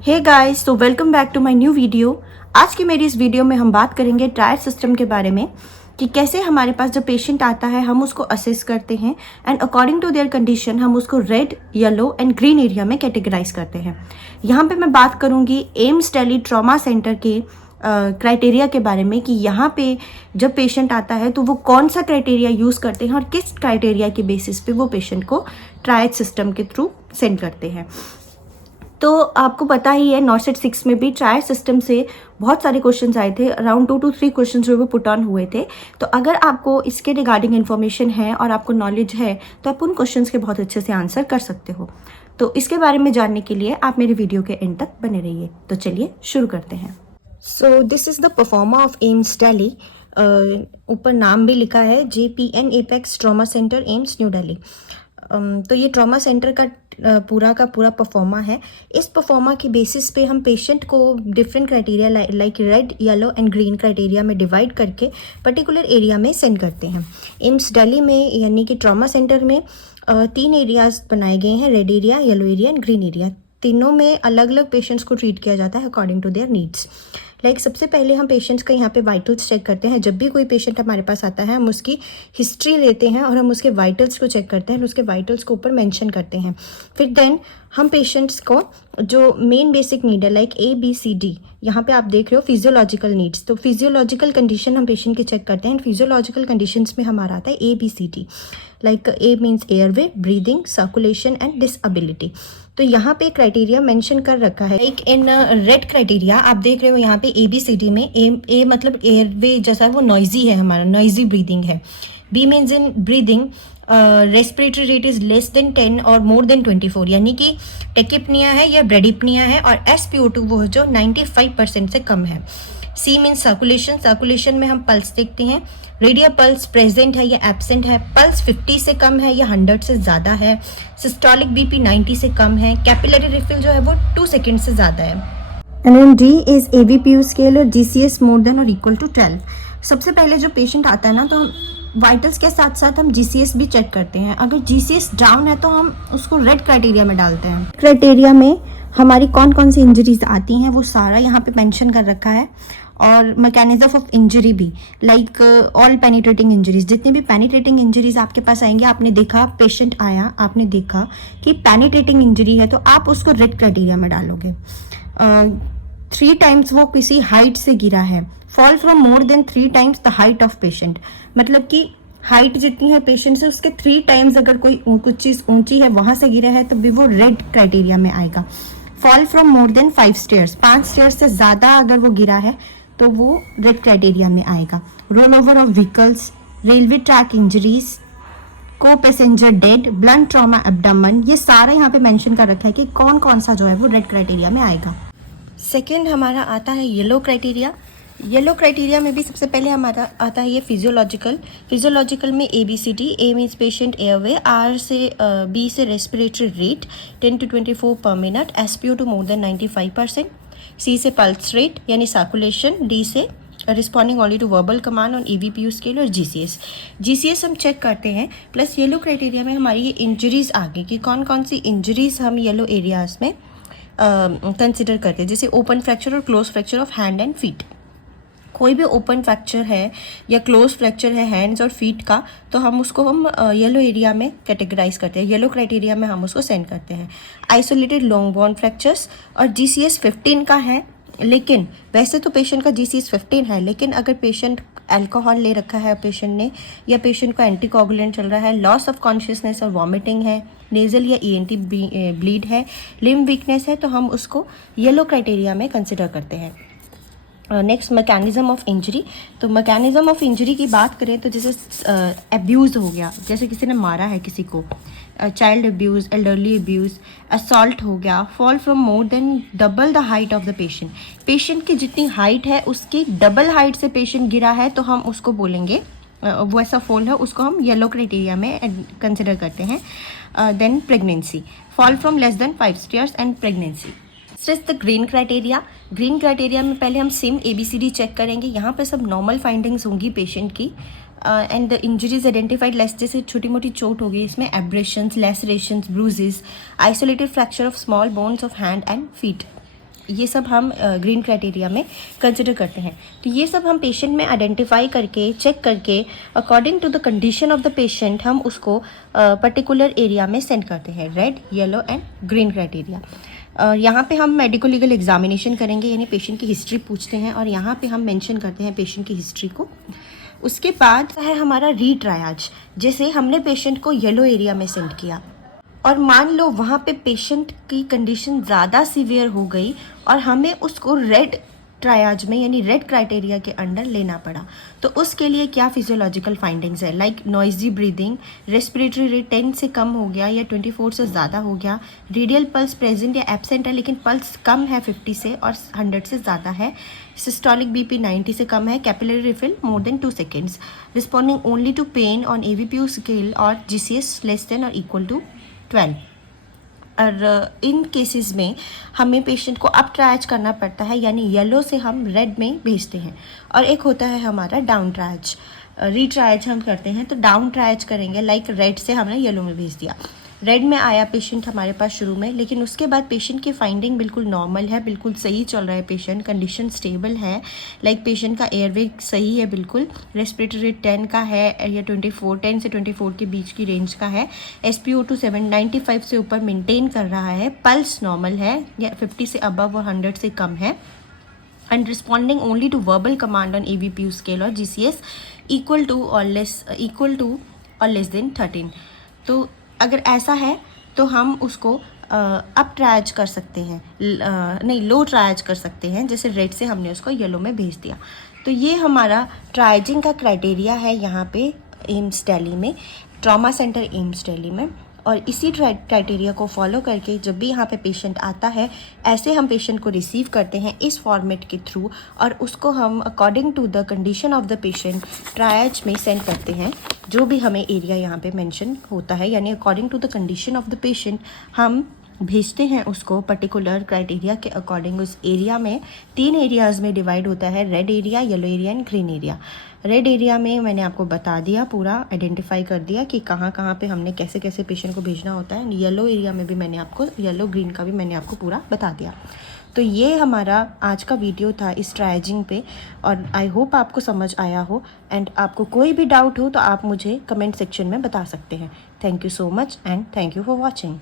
हे guys, तो welcome back to my new video. आज की मेरी इस वीडियो में हम बात करेंगे ट्रायड सिस्टम के बारे में कि कैसे हमारे पास जब पेशेंट आता है हम उसको असेस करते हैं and according to their condition हम उसको red, yellow and green area में कैटेगराइज करते हैं। यहाँ पे मैं बात करूँगी एम्स दिल्ली ट्रॉमा सेंटर के क्राइटेरिया के बारे में कि यहाँ पे जब पेशेंट आता है तो वो कौन सा क्राइटेरिया यूज़ करते हैं और किस क्राइटेरिया के बेसिस पे वो पेशेंट को ट्रायड सिस्टम के थ्रू सेंड करते हैं। तो आपको पता ही है नॉर्सेट 6 में भी ट्रायड सिस्टम से बहुत सारे क्वेश्चंस आए थे, अराउंड 2 to 3 क्वेश्चंस जो वो पुट ऑन हुए थे। तो अगर आपको इसके रिगार्डिंग इन्फॉर्मेशन है और आपको नॉलेज है तो आप उन क्वेश्चंस के बहुत अच्छे से आंसर कर सकते हो। तो इसके बारे में जानने के लिए आप मेरे वीडियो के एंड तक बने रहिए। तो चलिए शुरू करते हैं। So this is the pro forma of AIIMS Delhi. ऊपर नाम भी लिखा है JPN apex trauma centre AIIMS new Delhi. तो ये ट्रॉमा सेंटर का पूरा परफॉर्मा है। इस परफॉर्मा के बेसिस पे हम पेशेंट को different criteria like red, yellow and green criteria में डिवाइड करके पर्टिकुलर एरिया में सेंड करते हैं। एम्स दिल्ली में यानी कि ट्रॉमा सेंटर में 3 एरियाज बनाए गए हैं, red area, yellow area and green area. तीनों में अलग अलग पेशेंट्स को ट्रीट किया जाता है अकॉर्डिंग टू देयर नीड्स। सबसे पहले हम पेशेंट्स का यहाँ पे वाइटल्स चेक करते हैं। जब भी कोई पेशेंट हमारे पास आता है हम उसकी हिस्ट्री लेते हैं और हम उसके वाइटल्स को चेक करते हैं और उसके वाइटल्स को ऊपर मेंशन करते हैं। फिर देन हम पेशेंट्स को जो मेन बेसिक नीड है लाइक ABCD, यहाँ पे आप देख रहे हो फिजियोलॉजिकल नीड्स, तो फिजियोलॉजिकल कंडीशन हम पेशेंट की चेक करते हैं। फिजियोलॉजिकल कंडीशंस में हमारा आता है ABCD, like A means airway, breathing, circulation and disability. तो यहाँ पे क्राइटेरिया मेंशन कर रखा है। लाइक इन रेड क्राइटेरिया आप देख रहे हो यहाँ पे ABCD में ए मतलब एयरवे जैसा है वो नॉइजी है, हमारा नॉइजी ब्रीदिंग है। B means in breathing respiratory rate is less than 10 और मोर देन 24, यानी कि टेकिपनिया है या ब्रेडिपनिया है। और SpO2 वो जो 95% से कम है। C मीन्स सर्कुलेशन, सर्कुलेशन में हम पल्स देखते हैं, रेडिया पल्स प्रेजेंट है या एब्सेंट है, पल्स 50 से कम है या 100 से ज़्यादा है, सिस्टोलिक BP 90 से कम है, कैपिलरी रिफिल जो है वो 2 सेकेंड से ज़्यादा है। And then D is ABPU scale और GCS मोर देन और इक्वल टू 12। सबसे पहले जो पेशेंट आता है ना तो हम वाइटल्स के साथ साथ हम GCS भी चेक करते हैं। अगर GCS डाउन है तो हम उसको रेड क्राइटेरिया में डालते हैं। क्राइटेरिया में हमारी कौन कौन सी इंजरीज आती हैं वो सारा यहाँ पे मेंशन कर रखा है और मैकेनिज्म ऑफ इंजरी भी, लाइक ऑल पेनिट्रेटिंग इंजरीज। जितनी भी पेनिट्रेटिंग इंजरीज आपके पास आएंगे, आपने देखा पेशेंट आया, आपने देखा कि पेनिट्रेटिंग इंजरी है तो आप उसको रेड क्राइटेरिया में डालोगे। 3 टाइम्स वो किसी हाइट से गिरा है, fall from more than 3 times the height of patient, मतलब कि हाइट जितनी है पेशेंट से उसके 3 टाइम्स अगर कोई कुछ चीज़ ऊंची है वहाँ से गिरा है तो भी वो रेड क्राइटेरिया में आएगा। Fall from more than 5 stairs, 5 stairs से ज़्यादा अगर वो गिरा है तो वो रेड क्राइटेरिया में आएगा। Roll over of vehicles, railway track injuries, को passenger dead, blunt trauma abdomen, ये सारा यहाँ पे मेंशन कर रखा है कि कौन कौन सा जो है वो रेड क्राइटेरिया में आएगा। सेकेंड हमारा आता है येलो क्राइटेरिया। येलो क्राइटेरिया में भी सबसे पहले हमारा आता है ये फिजियोलॉजिकल में ABCD, A means patient airway, R से B से respiratory rate 10 to 24 per minute, SpO2 more than 95%, C से पल्स रेट यानी सर्कुलेशन, D से responding only to verbal command on ABPU scale और GCS हम चेक करते हैं। प्लस येलो क्राइटेरिया में हमारी ये इंजरीज आ गई कि कौन कौन सी इंजरीज हम येलो एरियाज में कंसिडर करते हैं, जैसे ओपन फ्रैक्चर और close fracture of hand and feet. कोई भी ओपन फ्रैक्चर है या क्लोज फ्रैक्चर है हैंड्स और फीट का तो हम उसको येलो एरिया में कैटेगराइज करते हैं, येलो क्राइटेरिया में हम उसको सेंड करते हैं। आइसोलेटेड लॉन्ग बोन फ्रैक्चर्स और GCS 15 का है, लेकिन वैसे तो पेशेंट का GCS 15 है, लेकिन अगर पेशेंट अल्कोहल ले रखा है पेशेंट ने या पेशेंट का एंटीकोगुलेंट चल रहा है, लॉस ऑफ कॉन्शियसनेस और वॉमिटिंग है, नेजल या ENT ब्लीड है, लिम्ब वीकनेस है, तो हम उसको येलो क्राइटेरिया में कंसिडर करते हैं। Next mechanism of injury. तो मैकेनिज्म ऑफ इंजरी की बात करें तो जैसे अब्यूज़ हो गया, जैसे किसी ने मारा है किसी को, child abuse, elderly abuse, assault हो गया, fall from more than double the height of the patient, patient की जितनी हाइट है उसकी डबल हाइट से पेशेंट गिरा है तो हम उसको बोलेंगे वो ऐसा फॉल है उसको हम येलो क्राइटेरिया में कंसिडर करते हैं। Then pregnancy, fall from less than 5 stairs and pregnancy. The green criteria. Green criteria में पहले हम सेम ABCD चेक करेंगे, यहाँ पे सब नॉर्मल फाइंडिंग्स होंगी पेशेंट की and the injuries identified less, जैसे छोटी मोटी चोट हो गई, इसमें abrasions, lacerations, bruises, isolated fracture of small bones of hand and feet. ये सब हम ग्रीन क्राइटेरिया में कंसिडर करते हैं। तो ये सब हम पेशेंट में आइडेंटिफाई करके, चेक करके, according to the condition of the patient हम उसको पर्टिकुलर एरिया में सेंड करते हैं, red, yellow and green criteria. यहाँ पे हम मेडिको लीगल एग्जामिनेशन करेंगे, यानी पेशेंट की हिस्ट्री पूछते हैं और यहाँ पे हम मेंशन करते हैं पेशेंट की हिस्ट्री को। उसके बाद है हमारा रीट्रायाज। जैसे हमने पेशेंट को येलो एरिया में सेंड किया और मान लो वहाँ पे पेशेंट की कंडीशन ज़्यादा सीवियर हो गई और हमें उसको रेड ट्रायाज में यानी रेड क्राइटेरिया के अंडर लेना पड़ा, तो उसके लिए क्या फिजियोलॉजिकल फाइंडिंग्स है, like noisy breathing, respiratory rate 10 से कम हो गया या 24 से ज़्यादा हो गया, रेडियल पल्स प्रेजेंट या एब्सेंट है लेकिन पल्स कम है 50 से और 100 से ज़्यादा है, सिस्टोलिक बीपी 90 से कम है, capillary refill more than 2 seconds, responding only to pain on AVPU scale और GCS लेस देन और इक्वल टू 12। और इन केसेस में हमें पेशेंट को अप ट्रायज करना पड़ता है, यानी येलो से हम रेड में भेजते हैं। और एक होता है हमारा डाउन ट्रायज, रीट्रायज हम करते हैं, तो डाउन ट्रायज करेंगे, लाइक रेड से हमने येलो में भेज दिया। रेड में आया पेशेंट हमारे पास शुरू में, लेकिन उसके बाद पेशेंट की फाइंडिंग बिल्कुल नॉर्मल है, बिल्कुल सही चल रहा है, पेशेंट कंडीशन स्टेबल है, लाइक पेशेंट का एयरवे सही है, बिल्कुल रेस्पिरेटरी रेट 10 का है या 10 से 24 के बीच की रेंज का है, SpO2 795 से ऊपर मेंटेन कर रहा है, पल्स नॉर्मल है या 50 से अबव और 100 से कम है, and responding only to verbal command on AVPU scale और GCS equal to or less than 13। तो अगर ऐसा है तो हम उसको अप ट्रायज कर सकते हैं, नहीं लो ट्रायज कर सकते हैं, जैसे रेड से हमने उसको येलो में भेज दिया। तो ये हमारा ट्रायजिंग का क्राइटेरिया है यहाँ पे एम्स दिल्ली में, ट्रॉमा सेंटर एम्स दिल्ली में। और इसी क्राइटेरिया को फॉलो करके जब भी यहाँ पे पेशेंट आता है, ऐसे हम पेशेंट को रिसीव करते हैं इस फॉर्मेट के थ्रू और उसको हम according to the condition of the patient triage में सेंड करते हैं, जो भी हमें एरिया यहाँ पे मेंशन होता है, यानी according to the condition of the patient हम भेजते हैं उसको पर्टिकुलर क्राइटेरिया के अकॉर्डिंग। उस एरिया में 3 एरियाज़ में डिवाइड होता है, red area, yellow area and green area. Red area में मैंने आपको बता दिया, पूरा आइडेंटिफाई कर दिया कि कहाँ कहाँ पे हमने कैसे कैसे पेशेंट को भेजना होता है। येलो एरिया में भी मैंने आपको, येलो ग्रीन का भी मैंने आपको पूरा बता दिया। तो ये हमारा आज का वीडियो था इस ट्रायजिंग पे, और आई होप आपको समझ आया हो। एंड आपको कोई भी डाउट हो तो आप मुझे कमेंट सेक्शन में बता सकते हैं। Thank you so much and thank you for watching.